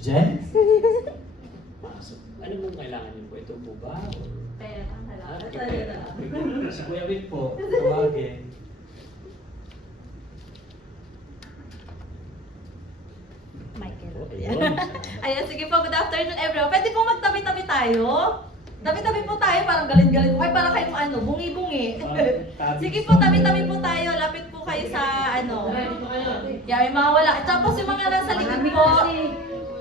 Jen? Ano mong kailangan niyo po? Ito po ba? Pera ang Si Kuya Will po, tawagin. Michael. Oh, ayun. Ayan, sige po. Good afternoon, everyone. Pwede po magtabi-tabi tayo? Tabi-tabi po tayo, parang galit-galit po. Ay, parang kayong ano, bungi-bungi. Sige po, tabi-tabi po tayo. Lapit po kayo sa ano. Yeah, may mga wala. Tapos yung mga nasa likod po.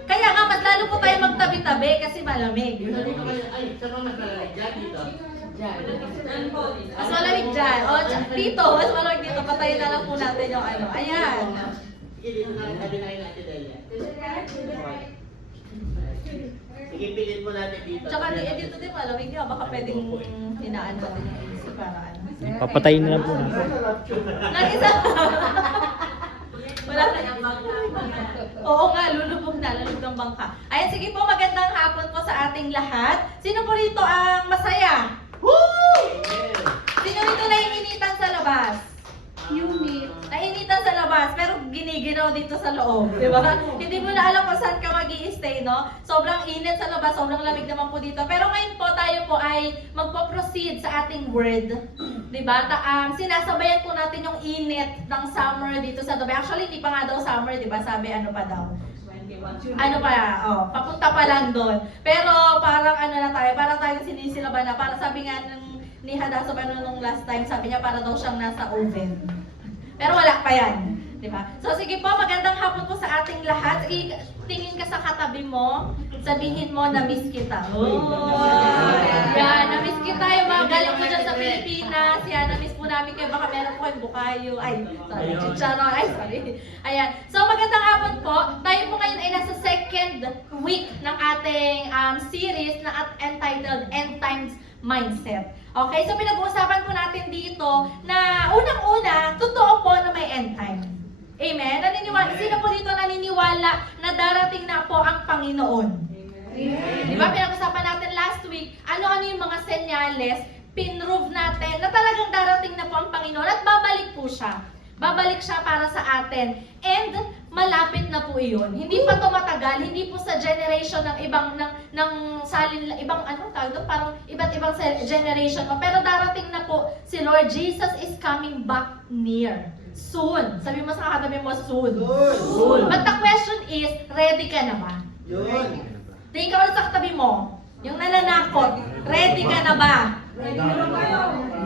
Kaya nga, mas lalo po tayo magtabi-tabi kasi malamig. Ay, saan ang naglalagay dyan dito? Mas malamig dyan. O, dito, mas malamig dito. Patayin na lang po natin yung ano. Ayan. Dito na sabi na kayo natin dahil yan. Sige, pilin mo natin dito. Tsaka dito din malamig yun. Baka pwedeng hinaan natin yung AC para ano. Papatayin na lang po natin. Nang isa. Wala na yung bangka. Oo nga, lulubog ng bangka. Ayan, sige po, magandang hapon po sa ating lahat. Sino po rito ang masaya? Woo! Sino rito naiinitan sa labas? Unit. Nainitan sa labas, pero giniginaw dito sa loob, di ba? Hindi mo na alam kung saan ka mag-i-stay, no? Sobrang init sa labas, sobrang lamig naman po dito. Pero ngayon po, tayo po ay magpo-proceed sa ating word, di ba? Sinasabayan po natin yung init ng summer dito sa Dubai. Actually, hindi pa nga daw summer, di ba? Sabi, ano pa daw? Ano pa, papunta pa lang doon. Pero parang ano na tayo, parang tayong sinisilaban na. Parang sabi nga ni Hadassah nung last time, sabi niya para daw siyang nasa oven. Pero wala pa yan. Diba? So sige po, magandang hapon po sa ating lahat. Tingin ka sa katabi mo, sabihin mo, na-miss kita. Oh! Yan, na-miss kita. Yung mga galing mo dyan sa Pilipinas. Yan, na-miss po namin kayo. Baka meron po kayong bukayo. Ay, sorry, chicharon. Ay, sorry. Ayan. So magandang hapon po. Tayo po ngayon ay nasa second week ng ating series na entitled End Times Mindset. Okay, so pinag-uusapan po natin dito na unang-una, totoo po na may end time. Amen? Naniniwala, sino po dito naniniwala na darating na po ang Panginoon? Amen. Di ba, pinag-usapan natin last week, ano-ano yung mga senyales, pinrove natin na talagang darating na po ang Panginoon at babalik po siya. Babalik siya para sa atin. And malapit na po iyon. Hindi pa to matagal, hindi po sa generation ng ibang ibang ano tawag doon, parang iba't ibang generation pa. Pero darating na po si Lord Jesus is coming back near. Soon. Sabi mo sa katabi mo, soon. Soon. But the question is, ready ka na ba? Yun. Tingin ka ulit sa katabi mo. Yung nananakot, ready ka na ba?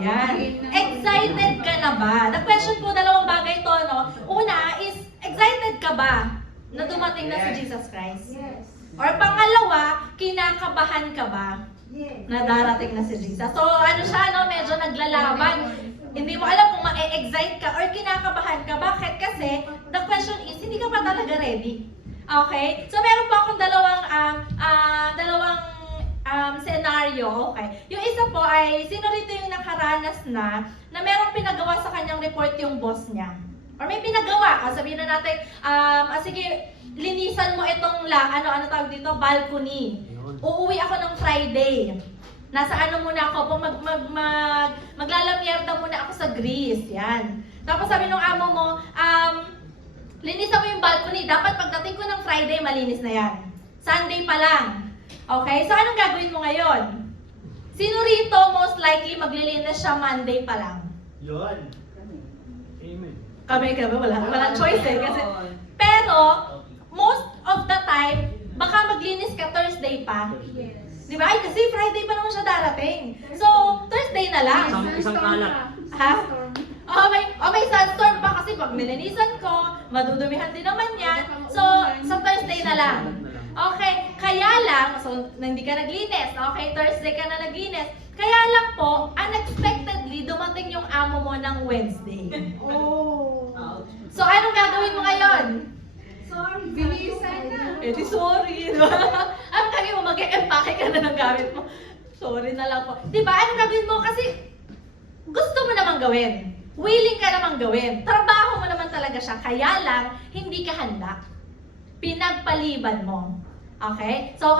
Yan. Excited ka na ba? The question po, dalawang bagay to, no? Una is, excited ka ba na dumating na si Jesus Christ? Yes. Or pangalawa, kinakabahan ka ba na darating na si Jesus? So, ano siya, no? Medyo naglalaban. Hindi mo alam kung ma-excite ka or kinakabahan ka. Bakit? Kasi, the question is, hindi ka pa talaga ready. Okay? So, meron po akong dalawang scenario, okay. Yung isa po ay, sino rito yung nakaranas na merong pinagawa sa kanyang report yung boss niya? Or may pinagawa, sabihin na natin, sige, linisan mo itong ano tawag dito, balcony. Uuwi ako ng Friday. Nasa ano muna ako, maglalamierda muna ako sa Greece, yan. Tapos sabi nung amo mo, linisan mo yung balcony, dapat pagdating ko ng Friday, malinis na yan. Sunday pa lang. Okay, so anong gagawin mo ngayon? Sino rito most likely maglilinis siya Monday pa lang? Yun. Amen. Kami, wala choice eh. Kasi, pero, most of the time, baka maglinis ka Thursday pa. Yes. Di ba? Ay, kasi Friday pa naman siya darating. So, Thursday na lang. Isang kalat. Ha? may sandstorm pa kasi pag nilinisan ko, madudumihan din naman yan. So, sa Thursday na lang. Okay, kaya lang, so hindi ka naglinis, okay, Thursday ka na naglinis, kaya lang po, unexpectedly, dumating yung amo mo ng Wednesday. Oh. So, anong gagawin mo ngayon? Sorry. Bilisan na. Eh di sorry, diba? Ang gagawin mo, mag-e-empake ka na ng gamit mo. Sorry na lang po. Diba, anong gagawin mo? Kasi, gusto mo namang gawin. Willing ka namang gawin. Trabaho mo naman talaga siya, kaya lang, hindi ka handa. Pinagpaliban mo. Okay? So,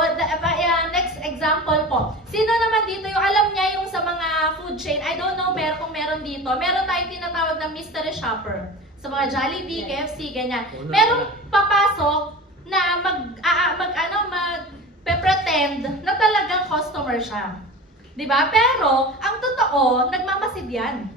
next example po. Sino naman dito yung alam niya yung sa mga food chain? I don't know kung meron dito. Meron tayong tinatawag na mystery shopper. Sa mga Jollibee, KFC, ganyan. Merong papasok, na pretend na talagang customer siya. 'Di ba? Pero ang totoo, nagmamasid 'yan.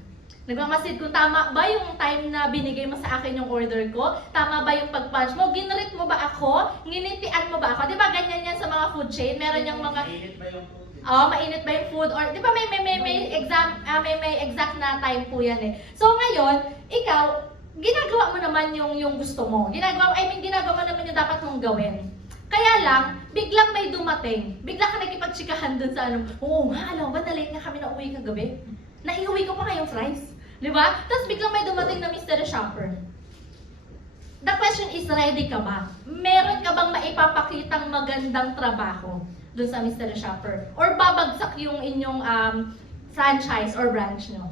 Nagmamasid kung tama ba yung time na binigay mo sa akin yung order ko, tama ba yung pag-punch mo, ginrit mo ba ako, nginitian mo ba ako? 'Di ba ganyan yan sa mga food chain? Meron yung mga Mainit ba yung food? mainit ba yung food or 'di ba may exact na time po yan eh. So ngayon, ikaw ginagawa mo naman yung gusto mo. Ginagawa mo naman yung dapat mong gawin. Kaya lang, biglang may dumating. Bigla ka nakipagtsikahan dun sa oo nga, alam ba, na-late nga kami na uwi kagabi. Naiuwi ko pa ngayong fries. Di ba? Tapos biglang may dumating na mystery shopper. The question is, ready ka ba? Meron ka bang maipapakitang magandang trabaho dun sa mystery shopper? Or babagsak yung inyong franchise or branch nyo?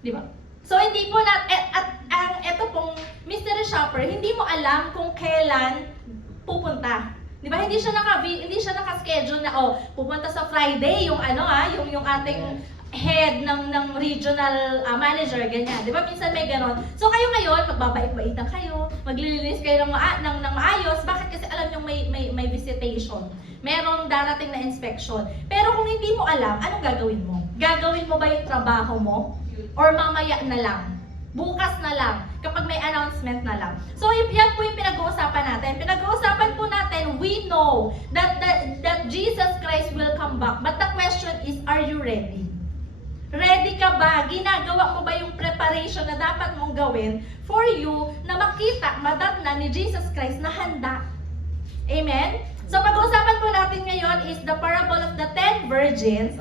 Di ba? So, hindi po eto pong mystery shopper, hindi mo alam kung kailan pupunta. Di ba? Hindi siya naka-schedule na pupunta sa Friday yung yung ating head ng regional manager, ganyan. Di ba? Minsan may ganon. So kayo ngayon, magbabait-baitan kayo, maglilinis kayo ng maayos. Bakit? Kasi alam nyo may visitation. Merong darating na inspection. Pero kung hindi mo alam, anong gagawin mo? Gagawin mo ba yung trabaho mo? Or mamaya na lang? Bukas na lang, kapag may announcement na lang. So, yan po yung pinag-uusapan natin. Pinag-uusapan po natin, we know that Jesus Christ will come back. But the question is, are you ready? Ready ka ba? Ginagawa mo ba yung preparation na dapat mong gawin for you na makita, madatna ni Jesus Christ na handa? Amen? So, pag-uusapan po natin ngayon is the parable of the 10 virgins.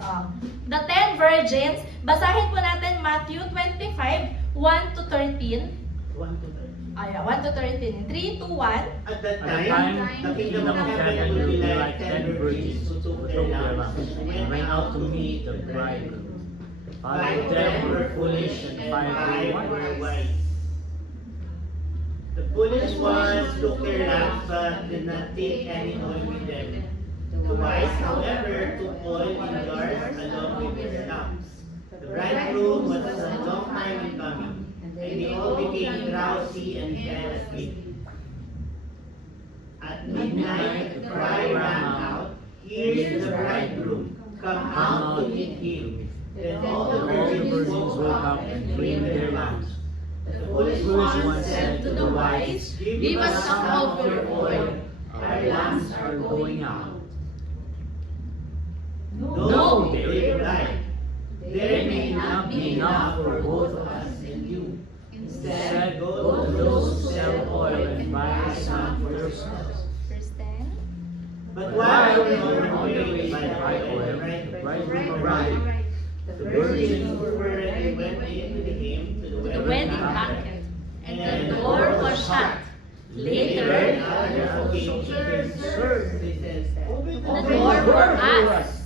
The 10 virgins, basahin po natin Matthew 25, 1 to 13. 1 to 13. 1 to 13. 3, 2, 1. At that At that time, time, the kingdom of heaven will be like 10 virgins who took their lamps and went out to meet the bridegroom. 5 of them were foolish and 5 were wise. The foolish ones took their lamps but did not take any oil with them. The wise, however, took oil in jars along with their lamps. The bridegroom was a long time in coming, and they all became drowsy and fell asleep. At midnight, the cry rang out, "Here is the bridegroom, come out to meet him." Then all the virgins woke up and cleaned their lamps. The foolish ones said to the wise, "Give us some of your oil, our lamps are going out." No, they replied, "There may not be enough for both of us and you. Instead, go to those who sell oil and buy some for yourselves." Verse 10. But while they were on their way by oil, the bridegroom arrived. The virgins were ready when they came to The wedding banquet. And the door was shut. Later, Others came to him, "Sir," they said, the door for us.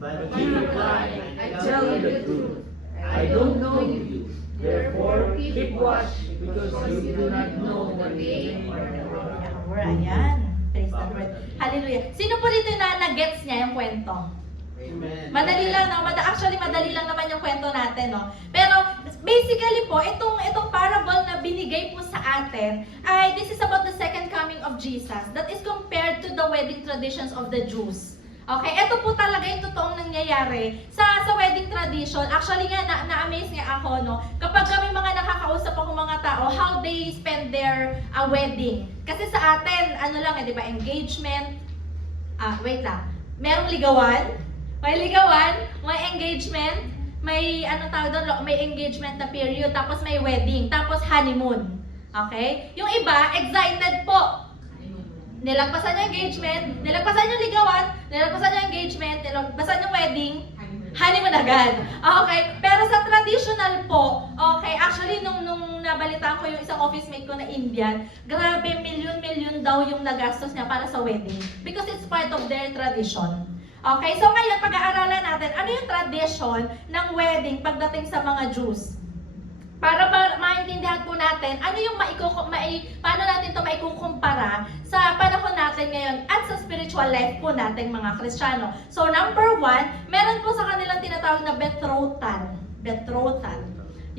But he replied, "I tell you the truth, I don't know you. Therefore, keep watch, because you do not know the day or the hour." Ayan. Praise the Lord. Hallelujah. Sino po dito na nag-gets niya yung kwento? Amen. Madali lang, no? Actually, madali lang naman yung kwento natin, no? Pero, basically po, itong parable na binigay po sa atin, this is about the second coming of Jesus that is compared to the wedding traditions of the Jews. Okay, ito po talaga yung totoong nangyayari sa wedding tradition. Actually nga, na-amaze nga ako, no? Kapag kami mga nakakausap ako mga tao, how they spend their wedding. Kasi sa atin, di ba, engagement, wait lang, merong ligawan, may engagement, may may engagement na period, tapos may wedding, tapos honeymoon. Okay? Yung iba, excited po. Nilagpasan yung engagement, nilagpasan yung ligawan, nilagpasan yung engagement, nilagpasan yung wedding, honeymoon agad. Okay? Pero sa traditional po, okay, actually nung nabalitaan ko yung isang office mate ko na Indian, grabe, milyon-milyon daw yung nagastos niya para sa wedding. Because it's part of their tradition. Okay, so ngayon pag-aaralan natin, ano yung tradition ng wedding pagdating sa mga Jews? Para maintindihan po natin, ano yung paano natin ito maikukumpara sa panahon natin ngayon at sa spiritual life po natin mga Kristiyano. So number 1, meron po sa kanilang tinatawag na betrothal. Betrothal.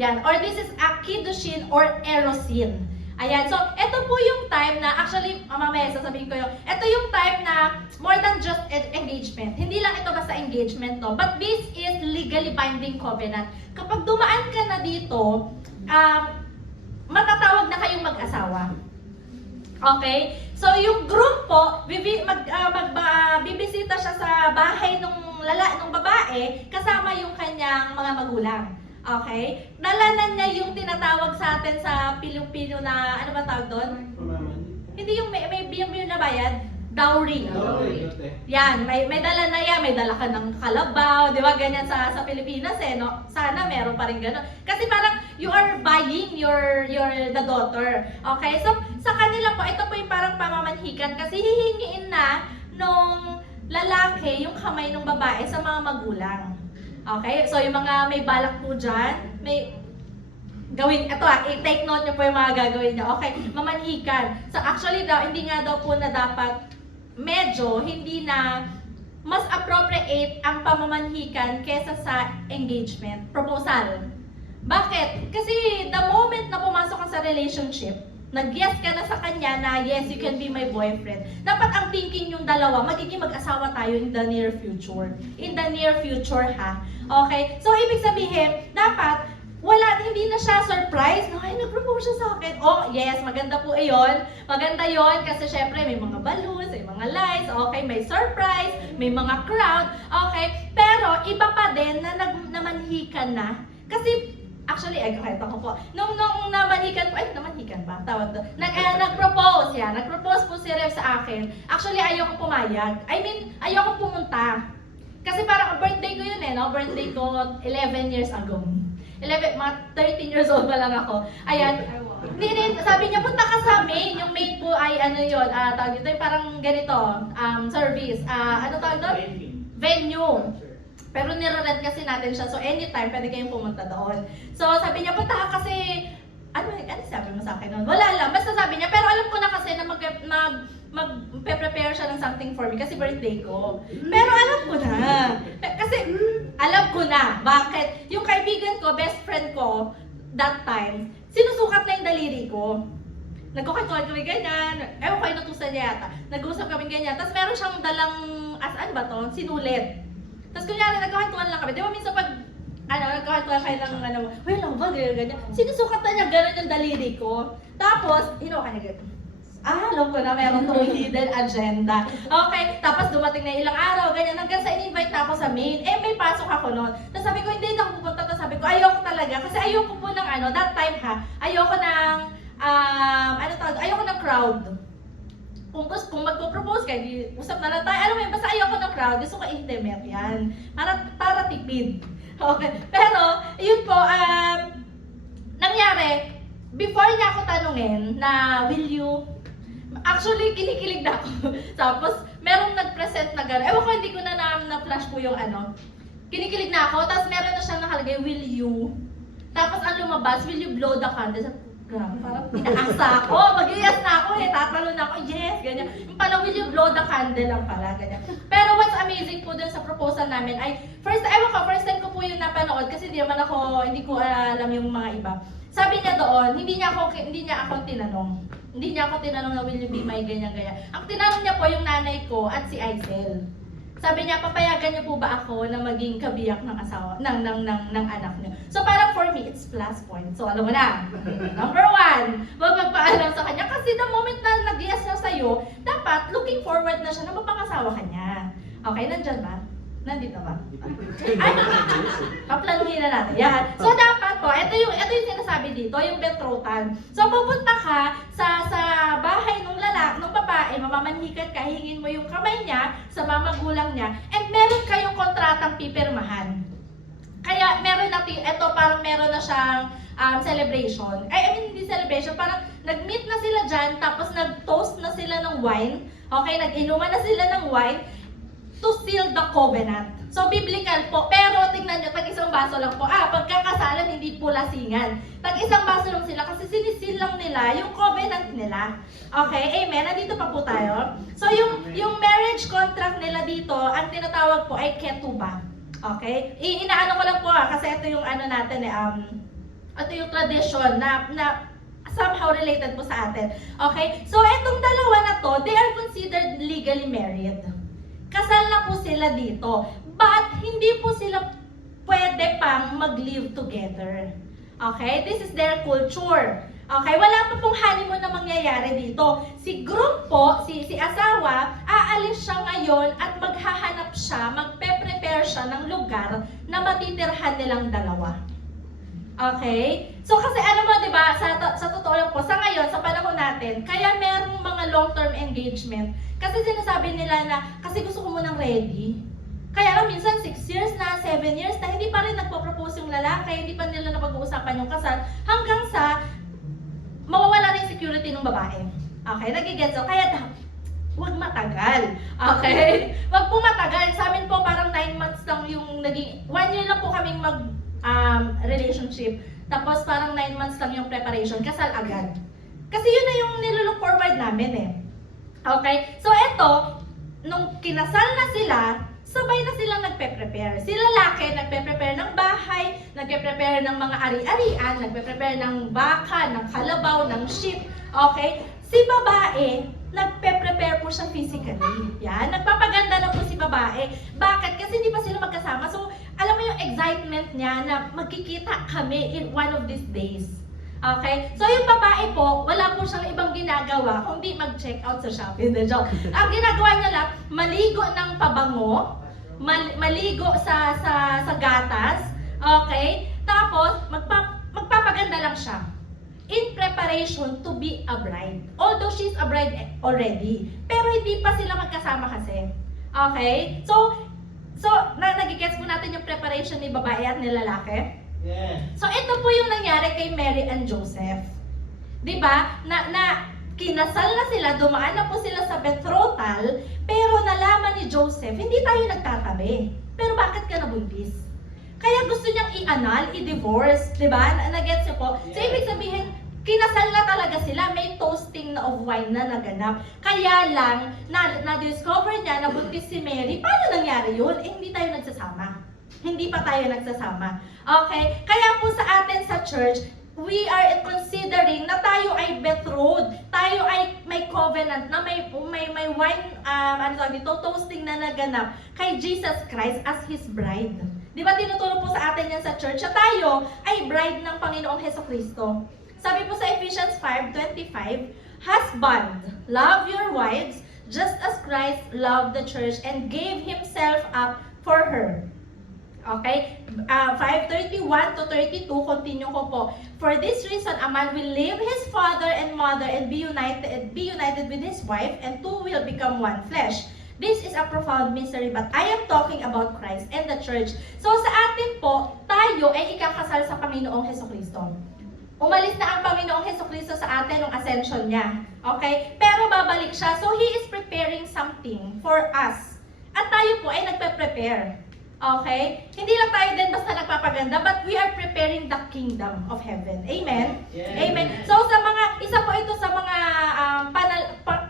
Yan. Or this is a kiddushin or erosin. Ayan, so ito po yung time na, actually, mamaya sasabihin ko yung, ito yung time na more than just engagement. Hindi lang ito basta engagement, no? But this is legally binding covenant. Kapag dumaan ka na dito, matatawag na kayong mag-asawa. Okay? So yung groom po, bibisita siya sa bahay nung babae kasama yung kanyang mga magulang. Okay? Dalanan niya yung tinatawag sa atin sa Pilipino na, ano ba tawag doon? Hindi yung may na bayad. Dowry. Yan, may dala na yan, may dala ka ng kalabaw, di ba? Ganyan sa Pilipinas no? Sana meron pa rin gano'n. Kasi parang you are buying the daughter. Okay? So sa kanila po, ito po yung parang pamamanhikan kasi hihingiin na nung lalaki yung kamay ng babae sa mga magulang. Okay? So yung mga may balak po dyan, may gawin, ito i-take note nyo po yung mga gagawin nyo. Okay, mamanhikan. So actually daw, hindi nga daw po na dapat hindi na mas appropriate ang pamamanhikan kesa sa engagement, proposal. Bakit? Kasi the moment na pumasok ka sa relationship, nag-yes ka na sa kanya na yes, you can be my boyfriend. Dapat ang thinking yung dalawa, magiging mag-asawa tayo in the near future. In the near future ha. Okay? So ibig sabihin, dapat hindi na siya surprise. No, ay, nag-propose siya sa akin. Oh, yes, maganda po iyon. Maganda yon kasi syempre may mga balloons, may mga lights, okay, may surprise, may mga crowd, okay. Pero iba pa din na namanhikan na. Kasi, actually, kahit ako po, nung namanhikan po, namanhikan ba? Tawag doon. Nag-propose yan. Nag-propose po si Rev sa akin. Actually, ayoko pumayag. I mean, ayoko pumunta. Kasi parang birthday ko yun no? Birthday ko 11 years ago. Mga 13 years old pa lang ako. Ayan. Sabi niya, punta ka sa main. Yung main po ay ano yun, tawag dito, parang ganito, service. Ano tawag doon? Venue. Pero nire-rent kasi natin siya. So anytime, pwede kayong pumunta doon. So sabi niya, punta ka kasi, ano sabi mo sa akin noon? Wala lang. Basta sabi niya, pero alam ko na kasi na mag-prepare siya ng something for me kasi birthday ko. Pero alam ko na. Kasi alam ko na. Bakit? Yung kaibigan ko, best friend ko, that time, sinusukat na yung daliri ko. Nagkukwentuhan kami ganyan. Ewan ko, inutusan niya yata. Nag-uusap kami ganyan. Tapos meron siyang dalang, ano ba to? Sinulit. Tapos kunyari, nagkukwentuhan lang kami. Di ba minsan pag, nagkukwentuhan kayo ng, well, lang ba, ganyan. Sinusukat na niya gano'n yung daliri ko. Tapos, hinuha niya ganyan. Alam ko na meron tong hidden agenda. Okay, tapos dumating na ilang araw, ganyan, hanggang sa in-invite na ako sa main. May pasok ako noon. Tapos sabi ko, hindi na ako pupunta. Tapos sabi ko, ayoko talaga. Kasi ayoko po ng that time ayoko ng, ayoko ng crowd. Kung magpo-propose ka, usap na lang tayo. Alam mo yun, basta ayoko ng crowd. Gusto ko intimate yan. Para tipid. Okay, pero, yun po, nangyari, before niya ako tanungin na, will you, actually, kinikilig na ako. Tapos, merong nag-present na gano'n. Ewan ko, hindi ko na-flash po yung Kinikilig na ako, tapos meron na siyang nakalagay, will you? Tapos, ang lumabas, will you blow the candle? Grabe, parang inaasa ako. Mag-yes na ako tatalon na ako, yes, ganyan. Yung pala, will you blow the candle lang pala, ganyan. Pero what's amazing po dun sa proposal namin ay, first time ko po yung napanood kasi hindi ko alam yung mga iba. Sabi niya doon, hindi niya ako tinanong. Hindi niya ako tinanong na will you be my ganyan-ganyan. Ang tinanong niya po yung nanay ko at si Aisel. Sabi niya, papayagan niyo po ba ako na maging kabiyak ng asawa, ng anak niyo? So parang for me, it's plus point. So alam mo na, number 1, huwag magpaalam sa kanya kasi the moment na nag-yes na sa'yo, dapat looking forward na siya na mapangasawa ka niya. Okay, nandyan ba? Nandito ba? Ay, paplanuhin na natin. Yan. So, dapat po, ito yung sinasabi dito, yung betrothal. So, pupunta ka sa bahay ng babae, mamamanhikan ka, hingin mo yung kamay niya sa mga magulang niya, and meron kayong kontratang pipirmahan. Kaya, meron na siyang celebration. Hindi celebration, parang nag-meet na sila dyan, tapos nag-toast na sila ng wine. Okay, nag-inuman na sila ng wine, to seal the covenant. So, biblical po. Pero, tingnan nyo, tag-isang baso lang po. Pagkakasalan, hindi po lasingan. Tag-isang baso lang sila kasi sinisil lang nila yung covenant nila. Okay, amen? Nandito pa po tayo. So, yung marriage contract nila dito, ang tinatawag po ay ketubah. Okay? Inaano ko lang po kasi ito yung natin ito yung tradition na somehow related po sa atin. Okay? So, etong dalawa na to, they are considered legally married. Kasal na po sila dito. But, hindi po sila pwede pang mag-live together. Okay? This is their culture. Okay? Wala pa pong honeymoon na mangyayari dito. Si groom po, si asawa, aalis siya ngayon at maghahanap siya, magpe-prepare siya ng lugar na matitirhan nilang dalawa. Okay? So kasi ano mo, 'di ba? Sa totoo lang po, sa ngayon, sa panahon natin, kaya merong mga long-term engagement. Kasi sinasabi nila na kasi gusto ko munang ready. Kaya lang minsan 6 years na, 7 years na hindi pa rin nagpo-propose yung lalaki, hindi pa nila napag-uusapan yung kasal hanggang sa mawawala na yung security ng babae. Okay? Nagigets so kaya huwag matagal. Okay? Huwag po matagal. Sa amin po parang 9 months lang yung naging 1 year lang po kaming relationship. Tapos parang 9 months lang yung preparation, kasal agad. Kasi yun na yung nilook forward namin eh. Okay? So eto, nung kinasal na sila, sabay na silang nagpe-prepare. Si lalaki, nagpe-prepare ng bahay, nagpe-prepare ng mga ari-arian, nagpe-prepare ng baka, ng kalabaw, ng sheep. Okay? Si babae, nagpe-prepare po siya physically. Yan, nagpapaganda na po si babae. Bakit? Kasi hindi pa sila magkasama. So, alam mo yung excitement niya na magkikita kami in one of these days. Okay? So, yung babae po, wala po siyang ibang ginagawa kundi mag-check out sa Shopee. The joke. Ang ginagawa niya lang, maligo ng pabango, maligo sa gatas, okay? Tapos, magpapaganda lang siya in preparation to be a bride. Although she's a bride already. Pero hindi pa sila magkasama kasi. Okay? So nagigets po natin yung preparation ni babae at ni lalaki. Yeah. So, ito po yung nangyari kay Mary and Joseph. Diba? Na kinasal na sila, dumaan na po sila sa betrothal, pero nalaman ni Joseph, hindi tayo nagtatabi. Pero bakit ka nabuntis? Kaya gusto niyang i-annul, i-divorce, di ba? Nagets niyo po? So, ibig sabihin, kinasal na talaga sila, may toasting na of wine na naganap. Kaya lang, na-discover niya, nabuntis si Mary. Paano nangyari yun? Hindi tayo nagsasama. Hindi pa tayo nagsasama. Okay? Kaya po sa atin sa church, we are considering na tayo ay betrothed. Tayo ay may covenant na may wine, toasting na naganap kay Jesus Christ as His bride. Di ba tinuturo po sa atin yan sa church na tayo ay bride ng Panginoong Hesukristo. Sabi po sa Ephesians 5:25, Husband, love your wives just as Christ loved the church and gave Himself up for her. Okay? 5:31 to 32, continue ko po. For this reason, a man will leave his father and mother and be united with his wife, and two will become one flesh. This is a profound mystery, but I am talking about Christ and the church. So sa atin po, tayo ay ikakasal sa Panginoong Hesukristo. Umalis na ang Panginoong Hesukristo sa atin nung ascension niya. Okay? Pero babalik siya. So He is preparing something for us. At tayo po ay nagpe-prepare. Okay? Hindi lang tayo din basta nagpapaganda, but we are preparing the kingdom of heaven. Amen? Yeah. Amen. So isa po ito sa mga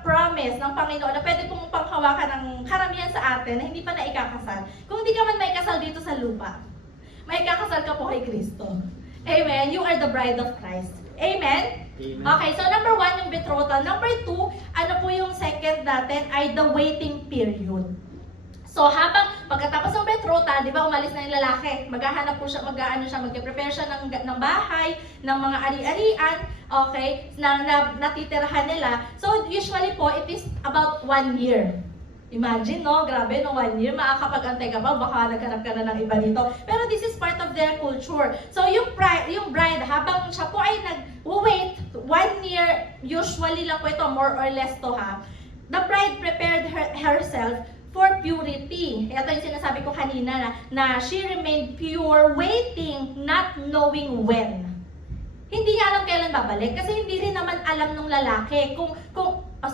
promise ng Panginoon na pwede pong panghawakan ng karamihan sa atin na hindi pa na ikakasal. Kung hindi ka man may kasal dito sa lupa, may ikakasal ka po kay Kristo. Amen? You are the bride of Christ. Amen? Amen. Okay, so number 1 yung betrothal. Number 2, ano po yung second natin ay the waiting period. So habang pagkatapos ng betrothal, di ba umalis na yung lalaki, maghahanap po siya, mag-prepare siya ng bahay, ng mga ari-arian, okay, na natitirahan nila. So usually po, it is about 1 year. Imagine, no? Grabe, no? 1 year, makakapag-antay ka pa, baka naghanap ka na ng iba dito. Pero this is part of their culture. So yung bride, habang siya po ay nag-wait, 1 year, usually lang po ito, more or less to ha, the bride prepared herself for purity. Ito yung sinasabi ko kanina na she remained pure, waiting, not knowing when. Hindi niya alam kailan babalik kasi hindi rin naman alam ng lalaki kung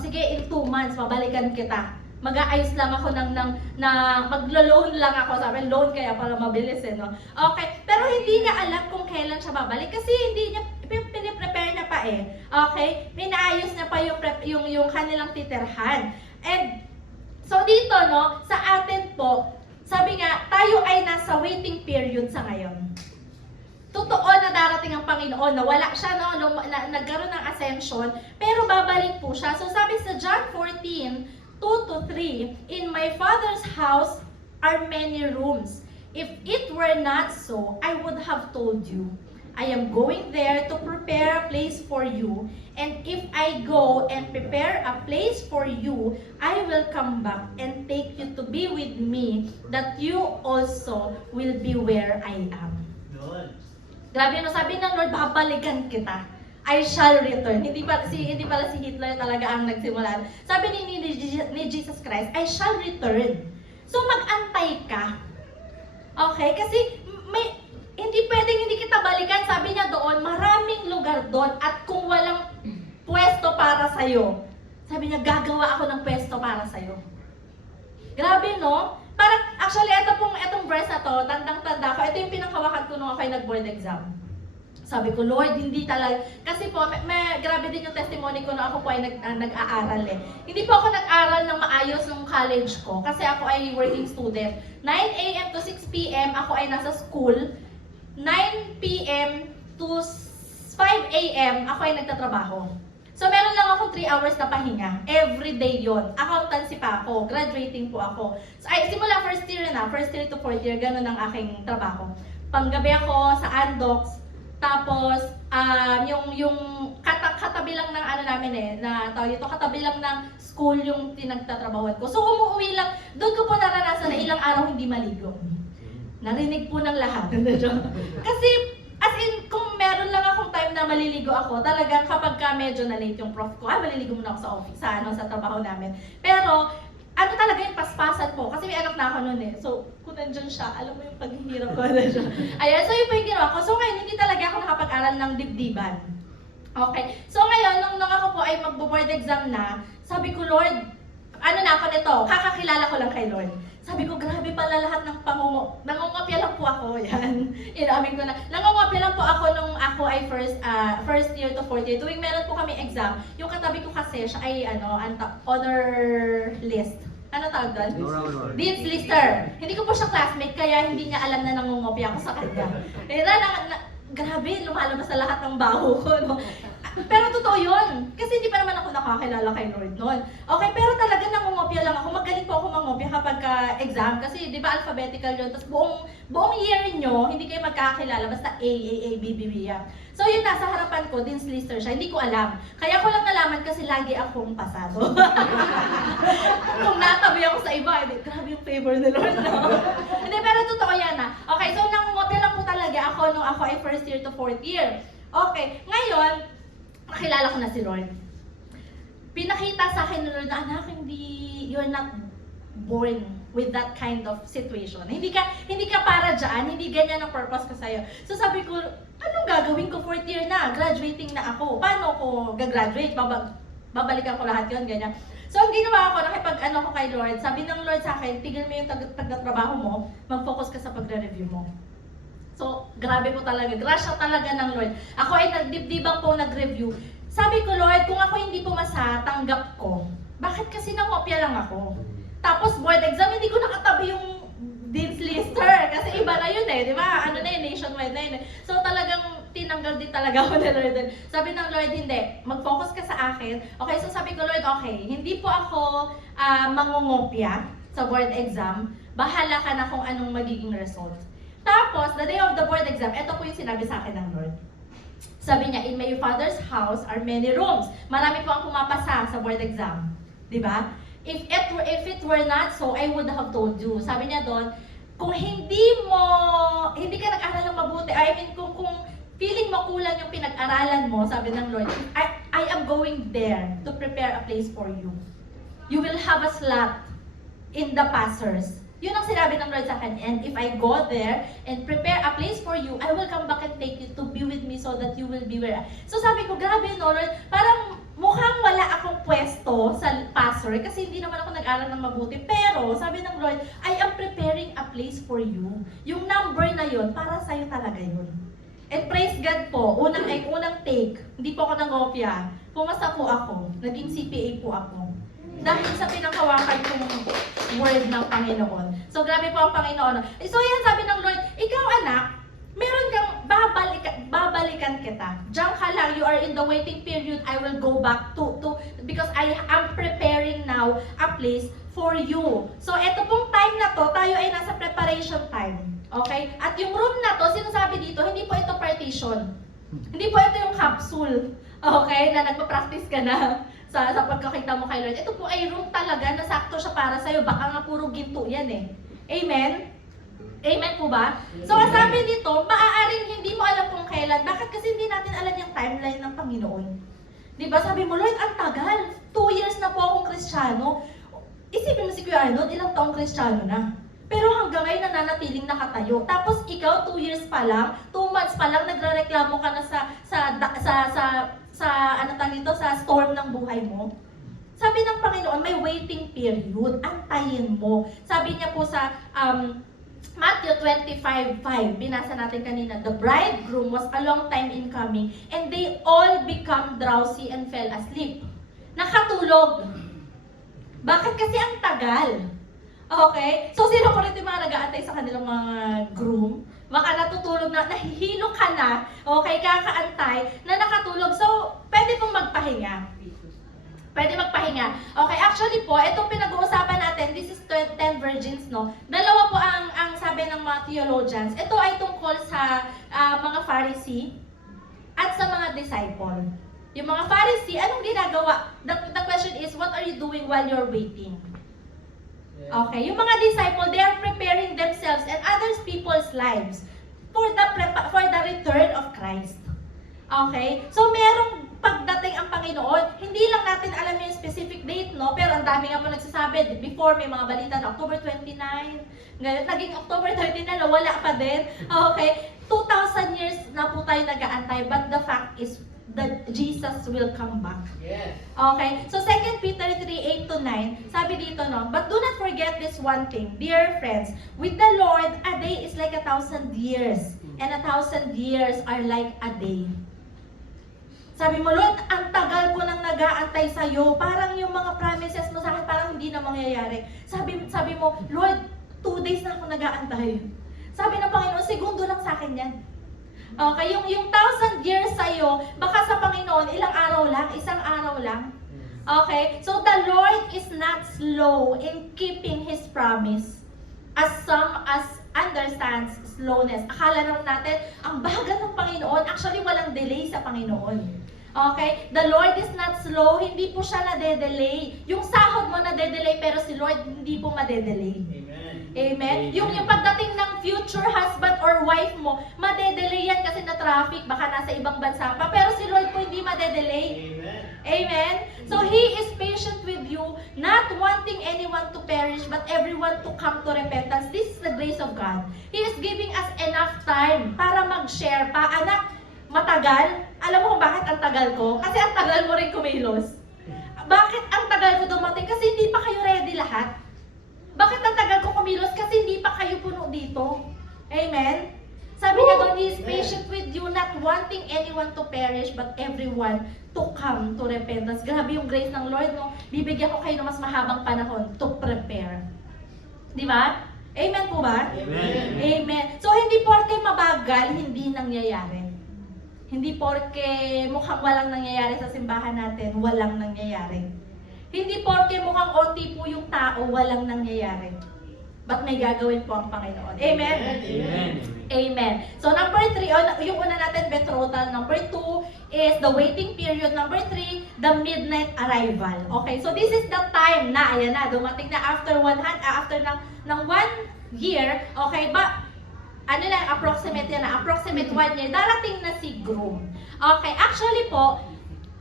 sige, in 2 months, mabalikan kita. Mag-aayos lang ako maglo-loan lang ako. Sabi, loan kaya para mabilis no? Okay, pero hindi niya alam kung kailan siya babalik kasi hindi niya, piniprepare niya pa eh. Okay, pinaayos niya pa yung kanilang titirhan. And so dito, no, sa atin po, sabi nga, tayo ay nasa waiting period sa ngayon. Totoo na darating natin ang Panginoon, nawala siya, no? Nagkaroon ng ascension, pero babalik po siya. So sabi sa John 14:2-3, in my Father's house are many rooms. If it were not so, I would have told you. I am going there to prepare a place for you. And if I go and prepare a place for you, I will come back and take you to be with me, that you also will be where I am. Doon. Grabe, no? Sabi ng Lord, babalikan kita. I shall return. Hindi pala si Hitler talaga ang nagsimula. Sabi ni Jesus Christ, I shall return. So mag-antay ka. Okay? Kasi hindi pwedeng hindi kita balikan. Sabi niya doon, maraming lugar doon at kung walang pwesto para sa'yo, sabi niya, gagawa ako ng pwesto para sa'yo. Grabe, no? Parang, actually, itong verse na to, tandang-tanda ko, ito yung pinanghawakan ko nung ako ay nag-board exam. Sabi ko, Lord, hindi talaga, kasi po, grabe din yung testimony ko nung ako po ay nag-aaral eh. Hindi po ako nag-aral ng maayos nung college ko, kasi ako ay working student. 9 a.m. to 6 p.m. ako ay nasa school, 9 p.m. to 5 a.m. ako ay nagtatrabaho. So, meron lang akong 3 hours na pahinga. Every day yon. Accountancy pa ako. Graduating po ako. So, simula first year na. First year to fourth year, ganun ang aking trabaho. Panggabi ako sa Andox. Tapos, yung katabi lang ng ano namin katabi lang ng school yung pinagtatrabahuan ko. So, umuwi lang. Doon ko po naranasan na ilang araw hindi maligo. Narinig po ng lahat. Kasi, as in, kung meron lang akong time na maliligo ako, talagang kapag ka medyo na late yung prof ko, maliligo muna ako sa office, sa trabaho namin. Pero, ano talaga yung paspasan po? Kasi may anak na ako noon eh. So, kung nandyan siya, alam mo yung paghihirap ko. Ayan, so yun po yung ginawa ko. So ngayon, hindi talaga ako nakapag-aral ng dibdiban. Okay. So ngayon, nung ako po ay magbo-board exam na, sabi ko, Lord, ano na ako nito? Kakakilala ko lang kay Lord. Sabi ko, grabe pala lahat ng nangungopia lang po ako. Yan. Inamin ko na. Nangungopia lang po ako nung ako ay first year to fourth year. Tuwing meron po kami exam, yung katabi ko kasi siya ay honor list. Ano tawag doon? Dean's Lister. Hindi ko po siya classmate, kaya hindi niya alam na nangungopia ako sa kanya. Grabe, lumalabas sa lahat ng baho ko. No? Pero totoo yun. Kasi hindi pa naman ako nakakilala kay Lord noon. Okay, pero talaga nangungopia lang ako. Magaling po ako mangopia kapag exam. Kasi di ba alphabetical yun. Tapos buong year nyo, hindi kayo magkakilala. Basta A, B, yan. So yun, nasa harapan ko, Dean's Lister siya. Hindi ko alam. Kaya ko lang nalaman kasi lagi akong pasado. Kung natabi ako sa iba, grabe yung favor ni Lord. No? Hindi, pero totoo yan ha. Okay, so nangungopia lang po talaga ako nung ako ay first year to fourth year. Okay, ngayon, nakilala ko na si Lord. Pinakita sa akin ni Lord na, anak, you're not born with that kind of situation. Hindi ka para dyan, hindi ganyan ang purpose ko sa'yo. So sabi ko, anong gagawin ko? Fourth year na, graduating na ako. Paano ko gagraduate? Babalikan ko lahat yun, ganyan. So ang ginawa ko, nakipag-ano ko kay Lord, sabi ng Lord sa akin, tigil mo yung pagtatrabaho mo, mag-focus ka sa pagre-review mo. So, grabe po talaga. Grasya talaga ng Lord. Ako ay nagdibdibang po nag-review. Sabi ko, Lord, kung ako hindi pumasa, tanggap ko. Bakit kasi nangopya lang ako? Tapos board exam, hindi ko nakatabi yung Dean's Lister. Kasi iba na yun eh, di ba? Ano na yun, nationwide na yun eh. So talagang tinanggal din talaga ako ni Lord. Sabi ng Lord, hindi. Mag-focus ka sa akin. Okay, so sabi ko, Lord, okay, hindi po ako mangungopya sa board exam. Bahala ka na kung anong magiging result. Tapos, the day of the board exam, ito po yung sinabi sa akin ng Lord. Sabi niya, in my Father's house are many rooms. Marami po ang pumapasa sa board exam. Diba? If it were not so, I would have told you. Sabi niya doon, kung hindi ka nag-aral ng mabuti, kung feeling mo kulang yung pinag-aralan mo, sabi ng Lord, I am going there to prepare a place for you. You will have a slot in the pastors. Yun ang sinabi ng Lord sa akin. And if I go there and prepare a place for you, I will come back and take you to be with me so that you will be where I. So sabi ko, grabe no, Lord, parang mukhang wala akong pwesto sa pastor kasi hindi naman ako nag-aral ng mabuti. Pero sabi ng Lord, I am preparing a place for you. Yung number na yun, para sa'yo talaga yun. And praise God po, unang take, hindi po ako nangopya. Pumasa po ako, naging CPA po ako. Dahil sa pinanghawakan kong word ng Panginoon. So, grabe po ang Panginoon. So, yan sabi ng Lord, ikaw anak, meron kang babalikan kita. Diyan ka lang, you are in the waiting period, I will go back to because I am preparing now a place for you. So, eto pong time na to, tayo ay nasa preparation time. Okay? At yung room na to, sinasabi dito, hindi po ito partition. Hindi po ito yung capsule. Okay? Na nagpa-practice ka na sa pagkakita mo kay Lord. Ito po ay room talaga na sakto siya para sa'yo. Baka nga puro ginto yan eh. Amen? Amen po ba? So, ang sabi dito, maaaring hindi mo alam kung kailan. Bakit? Kasi hindi natin alam yung timeline ng Panginoon. Diba? Sabi mo, Lord, ang tagal. 2 years na po akong Kristiyano. Isipin mo si Kuya Arnold, ilang taong Kristiyano na. Pero hanggang ngayon nananatiling nakatayo. Tapos ikaw 2 years pa lang, 2 months pa lang nagrereklamo ka na ano tawag dito, sa storm ng buhay mo. Sabi ng Panginoon, may waiting period. Antayin mo. Sabi niya po sa Matthew 25:5, binasa natin kanina, the bridegroom was a long time in coming, and they all become drowsy and fell asleep. Nakatulog. Bakit? Kasi ang tagal. Okay? So, sino po rin yung mga nag-aantay sa kanilang mga groom? Baka natutulog na, nahihilo ka na, okay, kakaantay, na nakatulog. So, pwede pong magpahinga. Pwede magpahinga. Okay, actually po, itong pinag-uusapan natin, this is 10 virgins, no? Dalawa po ang sabi ng mga theologians. Ito ay tungkol sa mga Pharisee at sa mga disciple. Yung mga Pharisee, anong ginagawa? The question is, what are you doing while you're waiting? Okay, yung mga disciple, they are preparing themselves and other people's lives for the return of Christ. Okay? So, merong pagdating ang Panginoon, hindi lang natin alam yung specific date, no? Pero ang dami nga po nagsasabi, before may mga balita na October 29, ngayon, naging October 30 na, wala pa din. Okay? 2,000 years na po tayo nag-aantay, but the fact is that Jesus will come back. Yes. Okay? So, 2 Peter 3:8-9, sabi dito, no? But do not forget this one thing, dear friends, with the Lord, a day is like 1,000 years, and 1,000 years are like a day. Sabi mo, Lord, ang tagal ko nang nag-aantay sa'yo. Parang yung mga promises mo sa akin, parang hindi na mangyayari. Sabi mo, Lord, 2 days na ako nag-aantay. Sabi ng Panginoon, segundo lang sa akin yan. Okay, yung 1,000 years sa'yo, baka sa Panginoon, ilang araw lang, isang araw lang. Okay, so the Lord is not slow in keeping His promise, as some understands slowness. Akala lang natin, ang bagal ng Panginoon, actually walang delay sa Panginoon. Okay? The Lord is not slow, hindi po siya nade-delay. Yung sahod mo nade-delay, pero si Lord hindi po made-delay. Amen. Amen? Yung pagdating ng future husband or wife mo, made-delay yan kasi na traffic, baka nasa ibang bansa pa, pero si Lord po hindi made-delay. Amen. Amen? So, He is patient with you, not wanting anyone to perish, but everyone to come to repentance. This is the grace of God. He is giving us enough time para mag-share pa. Anak, matagal? Alam mo kung bakit ang tagal ko? Kasi ang tagal mo rin kumilos. Bakit ang tagal ko dumating? Kasi hindi pa kayo ready lahat. Bakit ang tagal ko kumilos? Kasi hindi pa kayo puno dito. Amen? Sabi niya doon, He is patient with you, not wanting anyone to perish, but everyone to come to repentance. Grabe yung grace ng Lord, no? Bibigyan ko kayo ng mas mahabang panahon to prepare. Di ba? Amen po ba? Amen. Amen. So, hindi porke mabagal, hindi nangyayari. Hindi porke mukhang walang nangyayari sa simbahan natin, walang nangyayari. Hindi porke mukhang onti po yung tao, walang nangyayari. But may gagawin po ang Panginoon. Amen? Amen. Amen. So, number 3, yung una natin, betrothal. Number 2 is the waiting period. Number 3, the midnight arrival. Okay, so this is the time na, ayan na, dumating na after ng 1 year, okay, but ano lang, approximate 1 year, darating na si groom. Okay, actually po,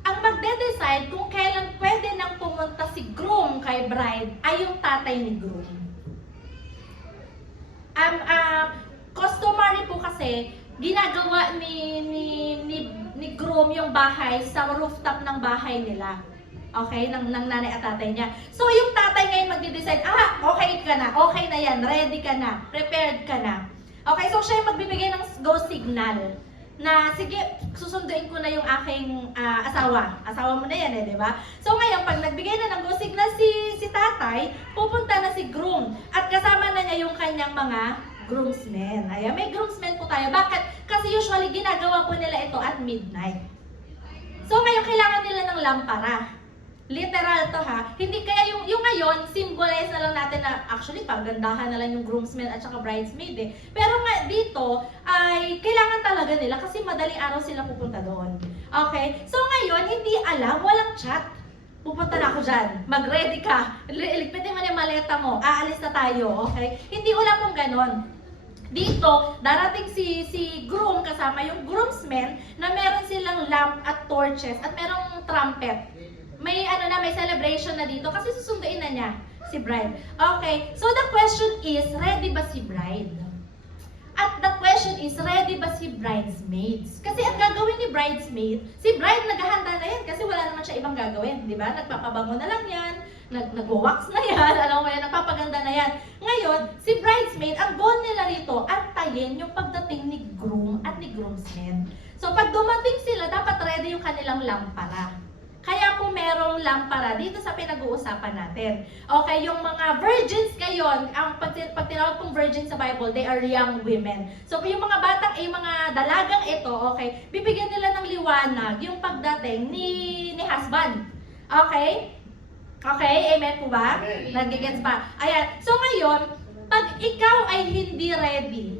ang magde-decide kung kailan pwede nang pumunta si groom kay bride ay yung tatay ni groom. Customary po kasi, ginagawa ni groom yung bahay sa rooftop ng bahay nila. Okay? Ng nanay at tatay niya. So, yung tatay ngayon magde-decide, okay ka na, okay na yan, ready ka na, prepared ka na. Okay, so siya yung magbibigay ng go signal na, sige, susunduin ko na yung aking asawa. Asawa mo na yan di ba? So ngayon, pag nagbigay na ng go signal si tatay, pupunta na si groom. At kasama na niya yung kanyang mga groomsmen. Ayan, may groomsmen po tayo. Bakit? Kasi usually ginagawa po nila ito at midnight. So ngayon kailangan nila ng lampara. Literal to ha. Hindi kaya yung ngayon, symbolize na lang natin na actually pagandahan na lang yung groomsmen at saka bridesmaid eh. Pero nga dito ay kailangan talaga nila kasi madaling araw sila pupunta doon. Okay? So ngayon, hindi alam, walang chat. Pupunta na ako dyan. Mag-ready ka. Iligpitin mo na yung maleta mo. Aalis na tayo. Okay? Hindi wala pong ganon. Dito, darating si groom kasama yung groomsmen na meron silang lamp at torches at merong trumpet. May may celebration na dito kasi susunduin na niya si bride. Okay, so the question is, ready ba si bride? At the question is, ready ba si bridesmaids? Kasi ang gagawin ni bridesmaid, si bride naghahanda na yan kasi wala naman siya ibang gagawin, di ba? Nagpapabango na lang yan, nag-wax na yan, alam mo yan, nagpapaganda na yan. Ngayon, si bridesmaid, ang goal nila rito, antayin yung pagdating ni groom at ni groomsmen. So pag dumating sila, dapat ready yung kanilang lampara. Kaya po merong lampara dito sa pinag-uusapan natin. Okay, yung mga virgins ngayon, ang pag tinawag pong virgins sa Bible, they are young women. So yung mga batang, yung mga dalagang ito, okay, bibigyan nila ng liwanag yung pagdating ni husband. Okay? Okay, amen po ba? Nagigets ba? Ayan, so ngayon, pag ikaw ay hindi ready,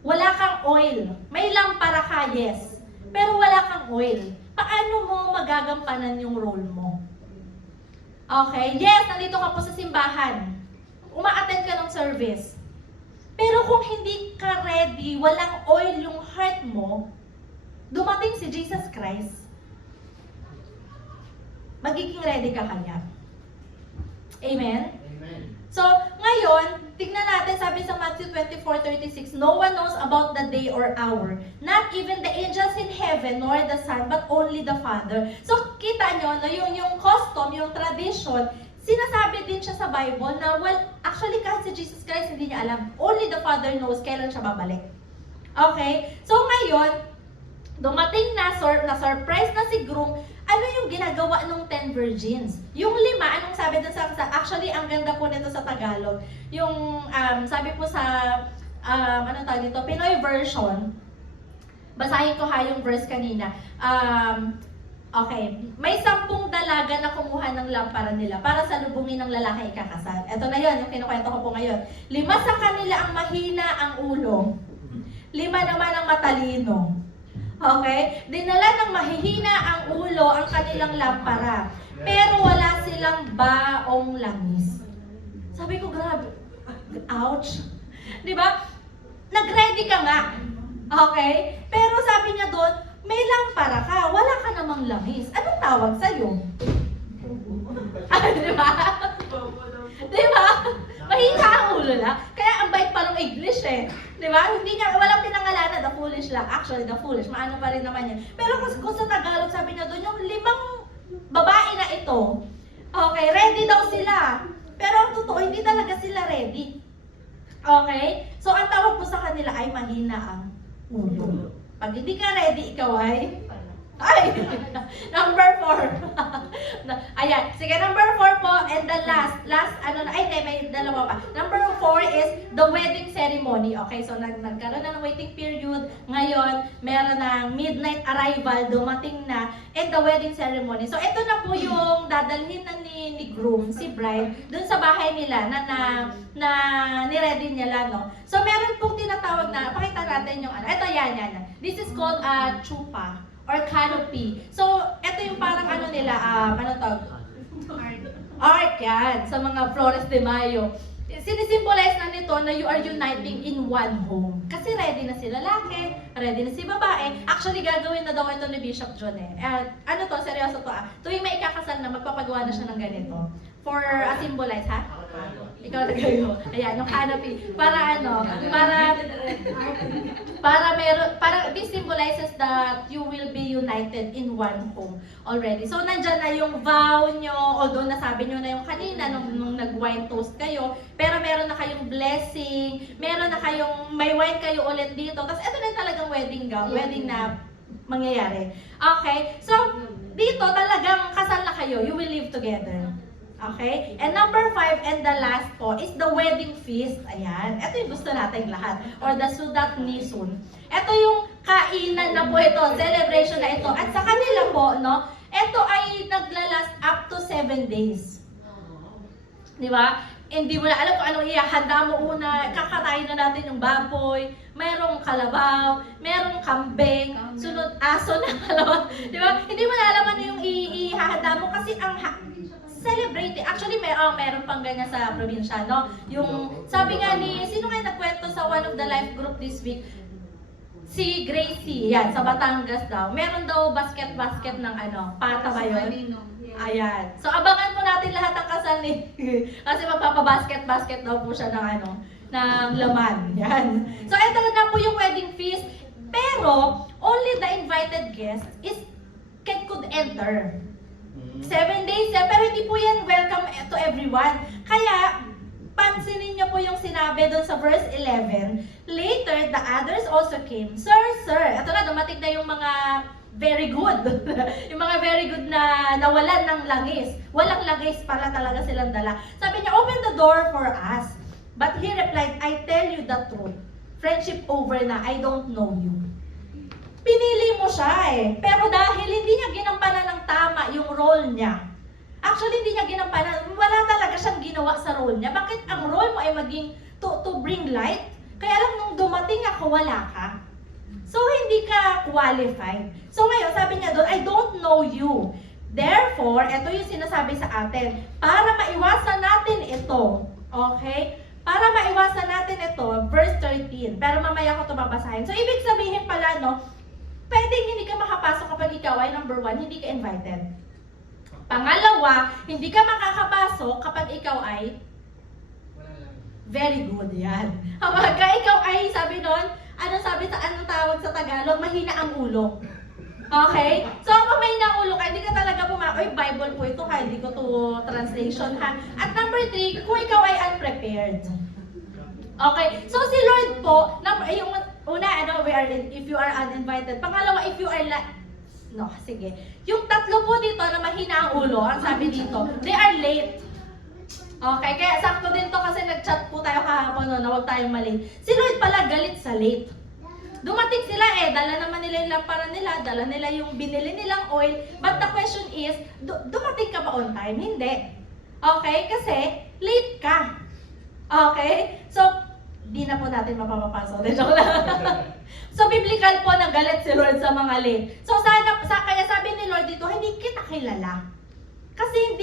wala kang oil, may lampara ka, yes, pero wala kang oil, paano mo magagampanan yung role mo? Okay? Yes, nandito ka po sa simbahan. Uma-attend ka ng service. Pero kung hindi ka ready, walang oil yung heart mo, dumating si Jesus Christ, magiging ready ka kanya. Amen? Amen. So, ngayon, tignan natin, sabi sa Matthew 24:36, no one knows about the day or hour, not even the angels in heaven, nor the Son, but only the Father. So, kita nyo, no, yung custom, yung tradition, sinasabi din siya sa Bible na, well, actually, kahit si Jesus Christ, hindi niya alam. Only the Father knows kailan siya babalik. Okay? So, ngayon, dumating na surprise na si groom. Ano yung ginagawa ng 10 virgins? Yung 5, anong sabi doon sa actually, ang ganda po nito sa Tagalog. Yung, sabi po sa, ano tawag dito, Pinoy version, basahin ko ha yung verse kanina. Okay, may 10 dalaga na kumuha ng lampara nila para sa lubungin ng lalaki ikakasal. Ito na yun, yung kinukwento ko po ngayon. 5 sa kanila ang mahina ang ulo, 5 naman ang matalino. Okay? Dinala ng mahihina ang ulo ang kanilang lampara. Pero wala silang baong langis. Sabi ko, grabe. Ouch. Diba? Nag-ready ka nga. Okay? Pero sabi niya doon, may lampara ka. Wala ka namang langis. Anong tawag sa'yo? Diba? Diba? Mahina ang ulo lang. Kaya ang bait pa ng English eh. Diba? Hindi niya, walang pinangalanan, the foolish lang. Actually, the foolish, maano pa rin naman yan. Pero kung sa Tagalog, sabi niya doon, yung 5 babae na ito, okay, ready daw sila. Pero ang totoo, hindi talaga sila ready. Okay? So, ang tawag po sa kanila ay mahina ang ulo. Pag hindi ka ready, ikaw ay... Ay! Number 4. Ayan. Sige, number 4 po. And the last, may dalawa pa. Number 4 is the wedding ceremony. Okay, so nagkaroon na ng waiting period. Ngayon, meron ng midnight arrival, dumating na, and the wedding ceremony. So, ito na po yung dadalhin na ni groom, si bride, dun sa bahay nila na ni-ready niya lang, no? So, meron pong tinatawag na, pakita natin yung ito, yan. This is called chupa or canopy. So, ito yung parang nila, ark yan, sa mga Flores de Mayo. Sinisimbolize na nito na you are uniting in one home. Kasi ready na si lalaki, ready na si babae. Actually, gagawin na daw ito ni Bishop John eh. Seryoso to tuwing may ikakasal na, magpapagawa na siya ng ganito. For a symbolize, ha? Ikaw na kayo. Ayan, yung canopy. Para this symbolizes that you will be united in one home already. So, nandyan na yung vow nyo, although nasabi nyo na yung kanina nung nag-wine toast kayo, pero meron na kayong blessing, meron na kayong, may wine kayo ulit dito. Tapos, ito na talagang wedding gown, wedding na mangyayari. Okay? So, dito talagang kasal na kayo. You will live together. Okay? And number 5 and the last po is the wedding feast. Ayan. Ito yung gusto natin lahat. Or the Sudat Nisun. Ito yung kainan na po ito, celebration na ito. At sa kanila po, no, ito ay naglalast up to 7 days. Di ba? Hindi mo na alam kung anong ihahanda mo una. Kakatayin na natin yung baboy, mayroong kalabaw, mayroong kambing, sunod aso na kalabaw. Di ba? Hindi mo na alam ano yung ihahanda mo kasi ang celebrating. Actually, meron pang ganyan sa probinsya, no? Yung, sabi nga ni, sino nga nagkwento sa one of the life group this week? Si Gracie, yan, sa Batangas daw. Meron daw basket ng ano, pata ba yun? Ayan. So, abangan mo natin lahat ang kasal ni kasi magpapabasket daw po siya ng ano, ng laman. Yan. So, ito na po yung wedding feast. Pero, only the invited guest could enter. 7 days yan, pero hindi po yan welcome to everyone. Kaya, pansinin niyo po yung sinabi doon sa verse 11. Later, the others also came. Sir, ito na, dumating na yung mga very good. Yung mga very good na nawalan ng langis. Walang langis pala talaga silang dala. Sabi niya, open the door for us. But he replied, I tell you the truth. Friendship over na, I don't know you. Pinili mo siya eh. Pero dahil hindi niya ginampanan ng tama yung role niya. Actually, hindi niya ginampanan. Wala talaga siyang ginawa sa role niya. Bakit ang role mo ay maging to bring light? Kaya lang nung dumating ako, wala ka. So, hindi ka qualified. So, ngayon, sabi niya doon, I don't know you. Therefore, ito yung sinasabi sa atin. Para maiwasan natin ito, okay? Para maiwasan natin ito, verse 13. Pero mamaya ko ito babasahin. So, ibig sabihin pala, no, pwedeng hindi ka makapasok kapag ikaw ay number 1, hindi ka invited. Pangalawa, hindi ka makakapasok kapag ikaw ay very good. Yan. Kapag ikaw ay, sabi nun, anong tawag sa Tagalog? Mahina ang ulo. Okay? So, kapag mahina ang ulo ka, hindi ka talaga Oy, Bible po ito ha, hindi ko to translation ha. At number 3, kung ikaw ay unprepared. Okay? So, si Lord po, yung una, if you are uninvited. Pangalawa, if you are sige. Yung tatlo po dito na mahina ang ulo, ang sabi dito, they are late. Okay, kaya sakto din to kasi nag-chat po tayo kahapon na huwag tayong malate. Si Lord pala galit sa late. Dumating sila dala naman nila yung lamparan nila, dala nila yung binili nilang oil, but the question is, dumating ka ba on time? Hindi. Okay, kasi late ka. Okay? So, di na po natin mapapapasok. Joke lang. So, biblical po na galit si Lord sa mga late. So, kaya sabi ni Lord dito, hindi kita kilala. Kasi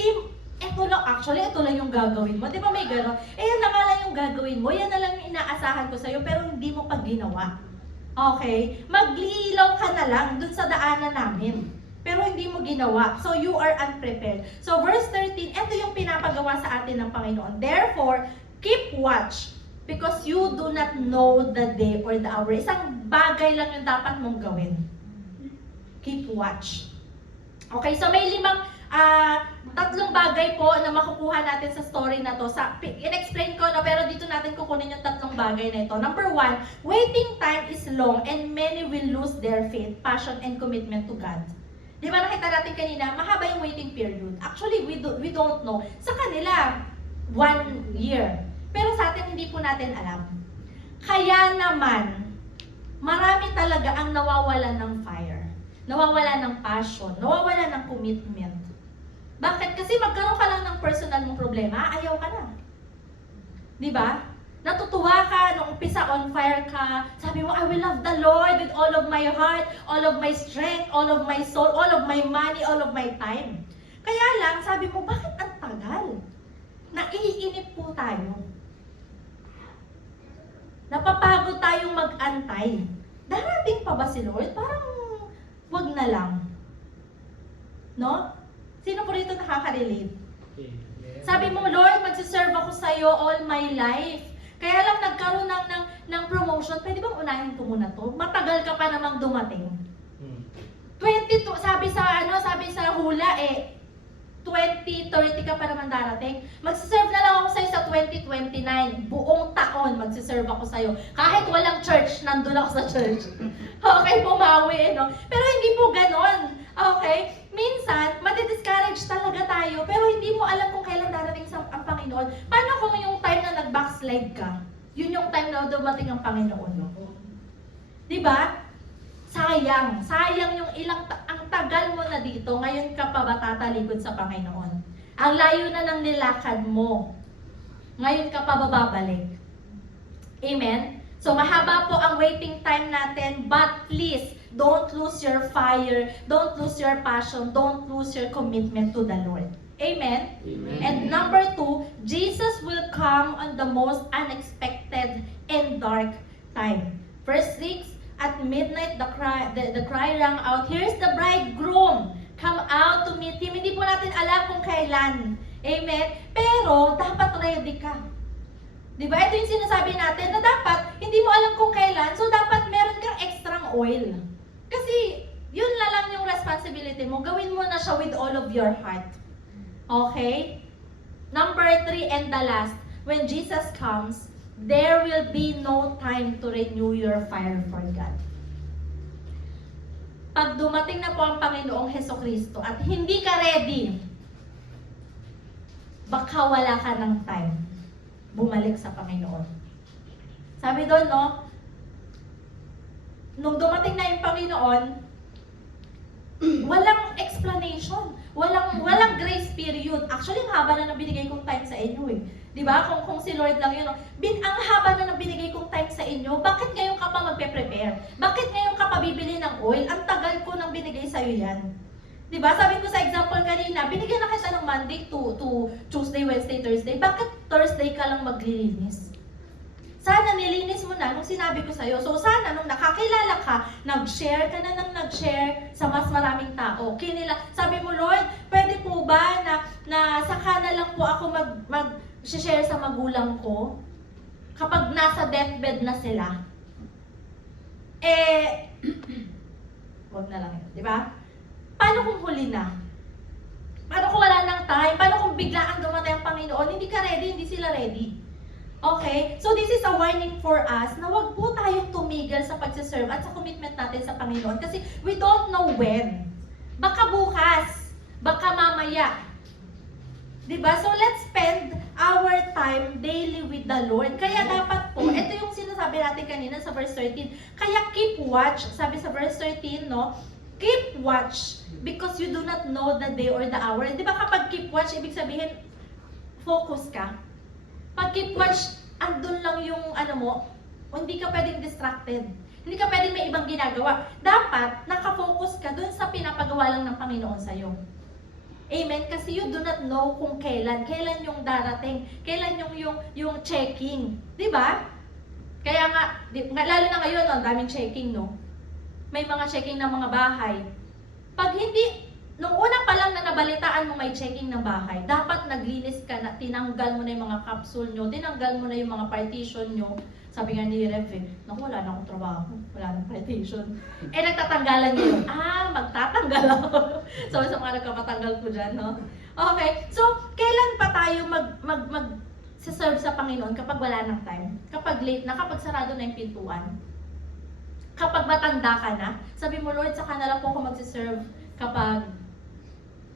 ito lang yung gagawin mo. Di ba may gano'n? Yan na nga lang yung gagawin mo. Yan na lang yung inaasahan ko sa'yo, pero hindi mo pa ginawa. Okay? Maglilaw ka na lang dun sa daanan namin. Pero hindi mo ginawa. So, you are unprepared. So, verse 13, ito yung pinapagawa sa atin ng Panginoon. Therefore, keep watch. Because you do not know the day or the hour. Isang bagay lang yung dapat mong gawin. Keep watch. Okay, so may tatlong bagay po na makukuha natin sa story na to. In-explain ko na, pero dito natin kukunin yung tatlong bagay na ito. Number 1, waiting time is long and many will lose their faith, passion, and commitment to God. Di ba nakita natin kanina, mahaba yung waiting period. Actually, we don't know. Sa kanila, 1 year. Pero sa atin, hindi po natin alam. Kaya naman, marami talaga ang nawawalan ng fire. Nawawalan ng passion. Nawawalan ng commitment. Bakit? Kasi magkaroon ka lang ng personal mong problema, ayaw ka na. Di ba? Natutuwa ka, nung umpisa on fire ka, sabi mo, I will love the Lord with all of my heart, all of my strength, all of my soul, all of my money, all of my time. Kaya lang, sabi mo, bakit ang tagal? Naiinip po tayo. Napapagod tayong mag-antay. Darating pa ba si Lord? Parang wag na lang. No? Sino po rito nakaka-relate? Sabi mo, Lord, magsiserve ako sa'yo all my life. Kaya lang nagkaroon ng promotion, pwede bang unahin ko muna to? Matagal ka pa namang dumating. 22, sabi sa hula 2030 ka pa naman darating. Magsiserve na lang ako sa'yo sa 2029. Buong taon magsiserve ako sa'yo. Kahit walang church, nandun ako sa church. Okay, bumawi, no? Pero hindi po ganon. Okay? Minsan, madi-discourage talaga tayo, pero hindi mo alam kung kailan tayong darating sa ang Panginoon. Paano kung yung time na nag-backslide ka, yun yung time na dumating ang Panginoon? Di ba? Sayang. Sayang yung ang tagal mo na dito, ngayon ka pa ba tatalikod sa Panginoon? Ang layo na ng nilakad mo. Ngayon ka pa ba babalik? Amen? So mahaba po ang waiting time natin, but please, don't lose your fire, don't lose your passion, don't lose your commitment to the Lord. Amen? Amen. And number 2, Jesus will come on the most unexpected and dark time. Verse 6, at midnight the cry rang out, here's the bridegroom, come out to meet him. Hindi po natin alam kung kailan. Amen? Pero dapat ready ka. Diba? Ito yung sinasabi natin na dapat hindi mo alam kung kailan, so dapat meron kang extrang oil. Kasi yun na lang yung responsibility mo. Gawin mo na siya with all of your heart. Okay? Number 3 and the last, when Jesus comes, there will be no time to renew your fire for God. Pag dumating na po ang Panginoong Hesukristo at hindi ka ready, baka wala ka ng time bumalik sa Panginoon. Sabi doon, no? Nung dumating na yung Panginoon, walang explanation. Walang grace period. Actually, ang haba na binigay kong time sa inyo eh. Di ba? Kung si Lord lang yun. Ang haba na binigay kong time sa inyo, bakit ngayon ka pa magpe-prepare? Bakit ngayon ka pa bibili ng oil? Ang tagal ko nang binigay sa'yo yan. Di ba? Sabi ko sa example kanina, binigyan na kita ng Monday to Tuesday, Wednesday, Thursday. Bakit Thursday ka lang maglilinis? Sana nilinis mo na nung sinabi ko sa'yo. So sana nung nakakilala ka, nag-share ka na ng nag-share sa mas maraming tao. Sabi mo, Lord, pwede po ba na saka na lang po ako mag-share sa magulang ko kapag nasa deathbed na sila? Wag na lang yun, di ba? Paano kung huli na? Paano kung wala ng time? Paano kung biglaan dumating ang Panginoon? Hindi ka ready, hindi sila ready. Okay? So this is a warning for us na wag po tayong tumigil sa pagsiserve at sa commitment natin sa Panginoon kasi we don't know when. Baka bukas, baka mamaya. Diba? So let's spend our time daily with the Lord. Kaya dapat po, ito yung sinasabi natin kanina sa verse 13, kaya keep watch. Sabi sa verse 13, no? Keep watch because you do not know the day or the hour. Di ba kapag keep watch, ibig sabihin, focus ka. Pag keep watch, andun lang yung hindi ka pwedeng distracted. Hindi ka pwedeng may ibang ginagawa. Dapat, nakafocus ka dun sa pinapagawa lang ng Panginoon sa'yo. Amen? Kasi you do not know kung kailan yung darating, kailan yung checking. Di ba? Kaya nga, lalo na ngayon, ang daming checking, no? May mga checking ng mga bahay. Pag nung una pa lang na nabalitaan mo may checking ng bahay, dapat naglinis ka na, tinanggal mo na yung mga capsule nyo, tinanggal mo na yung mga partition nyo. Sabi nga ni Rev, naku, wala na akong trabaho, wala nang partition. Nagtatanggalan nyo yun. Magtatanggal ako. So, sa mga nagkapatanggal ko dyan, no? Okay, so, kailan pa tayo mag-serve sa Panginoon kapag wala ng time? Kapag late na, kapag sarado na yung pintuan? Kapag matanda ka na, sabi mo, Lord, saka na lang po ako mag-serve kapag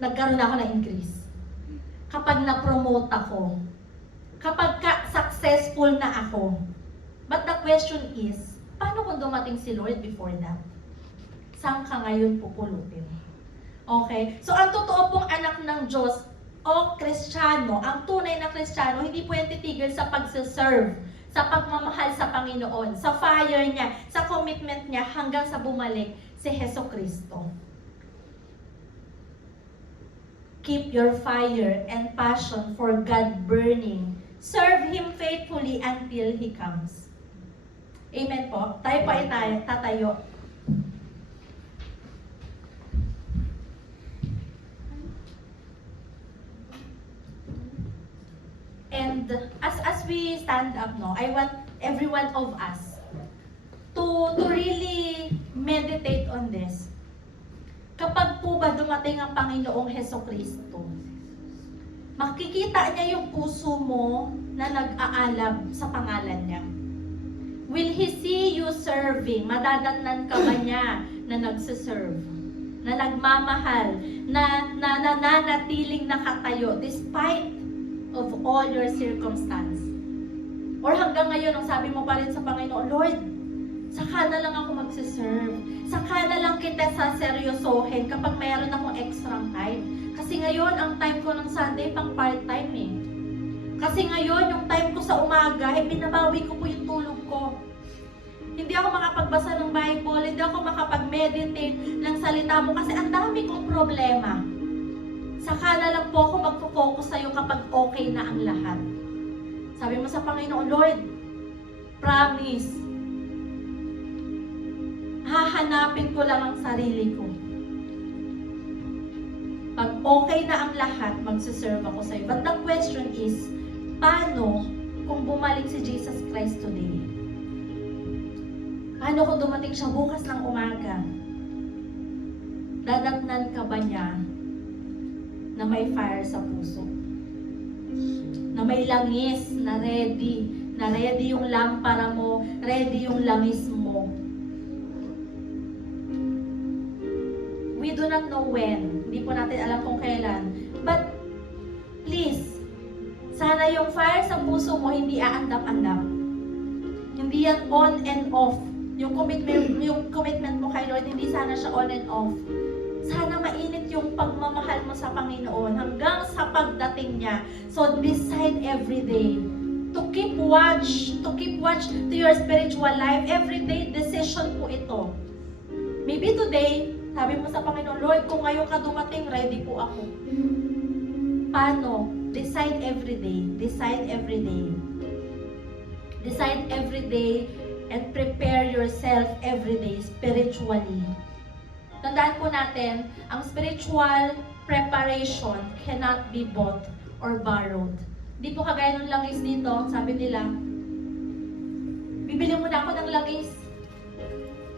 nagkaroon ako ng increase. Kapag na-promote ako. Kapag successful na ako. But the question is, paano kung dumating si Lord before that? Saan ka ngayon pupulutin? Okay? So, ang totoo pong anak ng Diyos o Kristiyano, ang tunay na Kristiyano, hindi po yan titigil sa pagsiserve, sa pagmamahal sa Panginoon, sa fire niya, sa commitment niya hanggang sa bumalik si Hesukristo. Keep your fire and passion for God burning. Serve Him faithfully until He comes. Amen po. Tayo pa ay tatayo. And as we stand up, no, I want every one of us to really meditate on this. Kapag po ba dumating ang Panginoong Hesukristo, makikita niya yung puso mo na nag-aalab sa pangalan niya. Will He see you serving? Madadatnan ka ba niya na nagsiserve? Na nagmamahal? Na nananatiling nakatayo despite of all your circumstance. Or hanggang ngayon, ang sabi mo pa rin sa Panginoon, Lord, saka na lang ako magsiserve. Saka na lang kita saseryosohin kapag mayroon akong extra time. Kasi ngayon, ang time ko ng Sunday, pang part-time eh. Kasi ngayon, yung time ko sa umaga, binabawi ko po yung tulog ko. Hindi ako makapagbasa ng Bible, hindi ako makapag-meditate ng salita mo kasi ang dami kong problema. Saka na lang po ako magpo-focus sa'yo kapag okay na ang lahat. Sabi mo sa Panginoon, Lord, promise, hahanapin ko lang ang sarili ko. Pag okay na ang lahat, magsiserve ako sa'yo. But the question is, paano kung bumalik si Jesus Christ today? Paano kung dumating siya bukas ng umaga? Dadatnan ka ba niya na may fire sa puso? Na may langis, na ready yung lampara mo, ready yung langis mo. We do not know when. Hindi po natin alam kung kailan. But, please, sana yung fire sa puso mo hindi aandap-andap. Hindi yan on and off. Yung commitment mo kay Lord, hindi sana siya on and off. Sana mainit yung pagmamahal mo sa Panginoon hanggang sa pagdating niya. So, decide every day to keep watch to your spiritual life. Everyday decision po ito. Maybe today, sabi mo sa Panginoon, Lord, kung ngayon ka dumating, ready po ako. Paano? Decide every day. Decide every day. Decide every day and prepare yourself every day spiritually. Tandaan po natin, ang spiritual preparation cannot be bought or borrowed. Di po kagaya ng langis dito, sabi nila, bibili muna ako ng langis.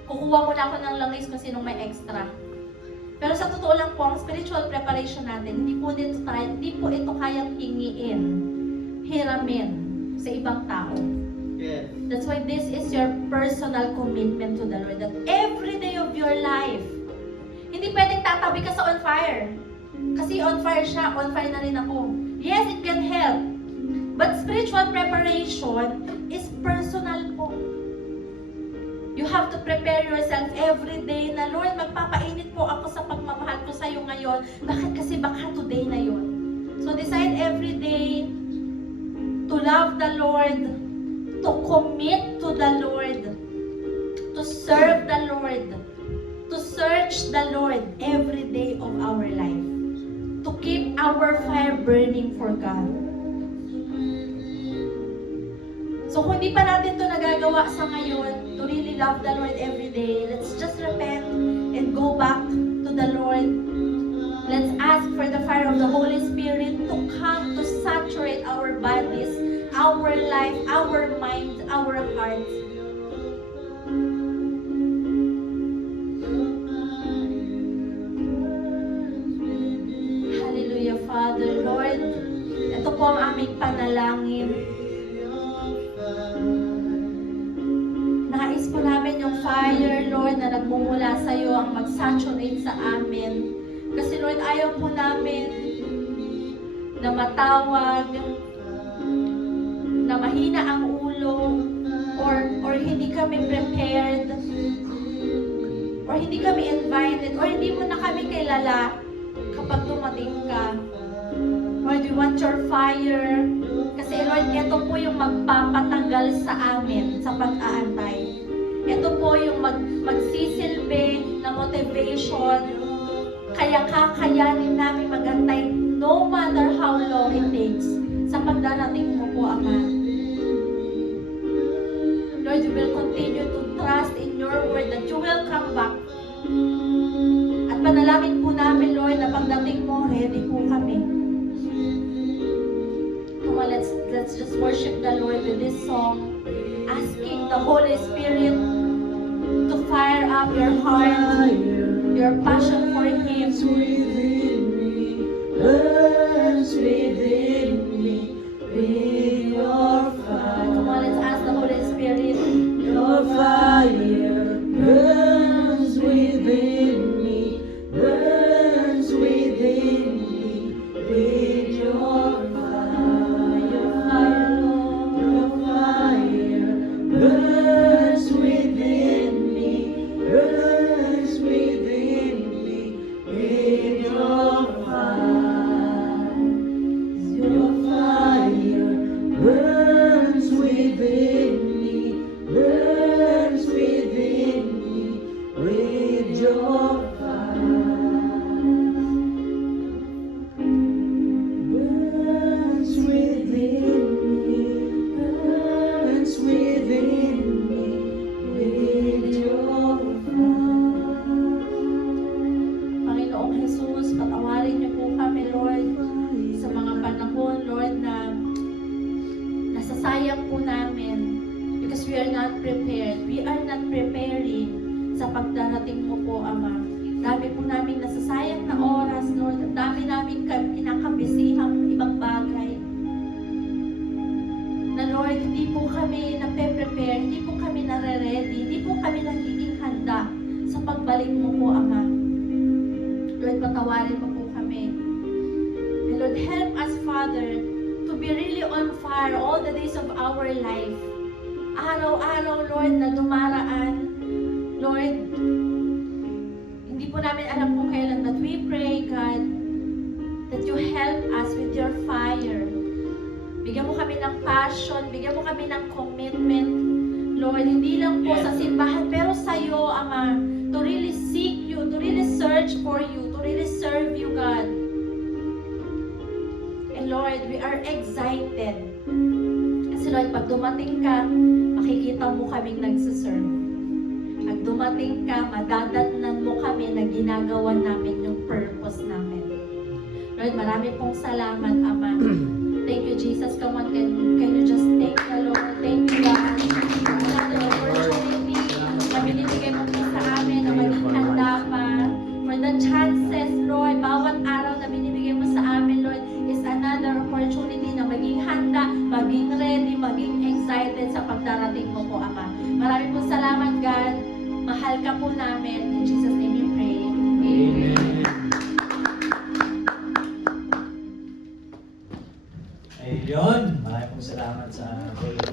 Kukuha muna ako ng langis kung sinong may extra. Pero sa totoo lang po, ang spiritual preparation natin, hindi po ito kayang hingiin, hiramin sa ibang tao. Yes. That's why this is your personal commitment to the Lord. That every day of your life, hindi pwedeng tatabi ka sa on fire. Kasi on fire siya, on fire na rin ako. Yes, it can help. But spiritual preparation is personal po. You have to prepare yourself every day na, Lord, magpapainit po ako sa pagmamahal ko sa iyo ngayon. Bakit? Kasi baka today na yon. So decide every day to love the Lord, to commit to the Lord, to serve the Lord, to search the Lord every day of our life, to keep our fire burning for God. So kung hindi pa natin ito nagagawa sa ngayon, to really love the Lord every day, let's just repent and go back to the Lord. Let's ask for the fire of the Holy Spirit to come to saturate our bodies, our life, our mind, our hearts. Hallelujah, Father, Lord. Ito po ang aming panalangin. Nais po namin yung fire, Lord, na nagmumula sa iyo ang mag-saturate sa amin. Kasi, Lord, ayaw po namin na matawag, na mahina ang ulo, or hindi kami prepared, or hindi kami invited, or hindi mo na kami kilala kapag dumating ka. Lord, we want your fire. Kasi, Lord, ito po yung magpapatagal sa amin sa pag-aantay. Ito po yung magsisilbi na motivation. Kaya kakayanin namin magantay no matter how long it takes sa pagdarating mo po, Ama. Lord, we will continue to trust in your word that you will come back. At panalangin po namin, Lord, na pagdating mo, ready po kami. Come on, let's just worship the Lord with this song, asking the Holy Spirit to fire up your heart, your passion for Him. Burns within me with your fire. Come on, let's ask the Holy Spirit. Your fire burns within me, burns within me with your fire. Sayang po namin because we are not prepared. We are not preparing sa pagdarating mo po, Ama. Dami po namin nasasayang na oras, Lord. Dami namin kinakabisihang ibang bagay. Na Lord, hindi po kami nape-prepare, hindi po kami nare-ready, hindi po kami nagiging handa sa pagbalik mo po, Ama. Lord, patawarin mo po kami. And Lord, help us, Father, to be really on fire all the days of our life. Araw-araw, Lord, na dumaraan, Lord, hindi po namin alam kung kailan, but we pray, God, that you help us with your fire. Bigyan mo kami ng passion, bigyan mo kami ng commitment, Lord, hindi lang po sa simbahan, pero sa iyo, Ama, to really seek you, to really search for you, to really serve you, God. And Lord, we are excited. Kasi Lord, pag dumating ka, makikita mo kaming nagsiserve. Pag dumating ka, madadatnan mo kami na ginagawa namin yung purpose namin. Lord, marami pong salamat, Ama. Thank you, Jesus. Come on, can you just thank the Lord? Thank you, God. Another opportunity na binibigay mo po sa amin na maging handa pa. For the chances, Lord, bawat araw na binibigay mo sa amin, Lord, is another opportunity na maging handa, maging ready, maging excited sa pagdarating mo po, Ama. Marami po salamat, God. Mahal ka po namin. In Jesus' name we pray. Amen. Ayun, maraming salamat sa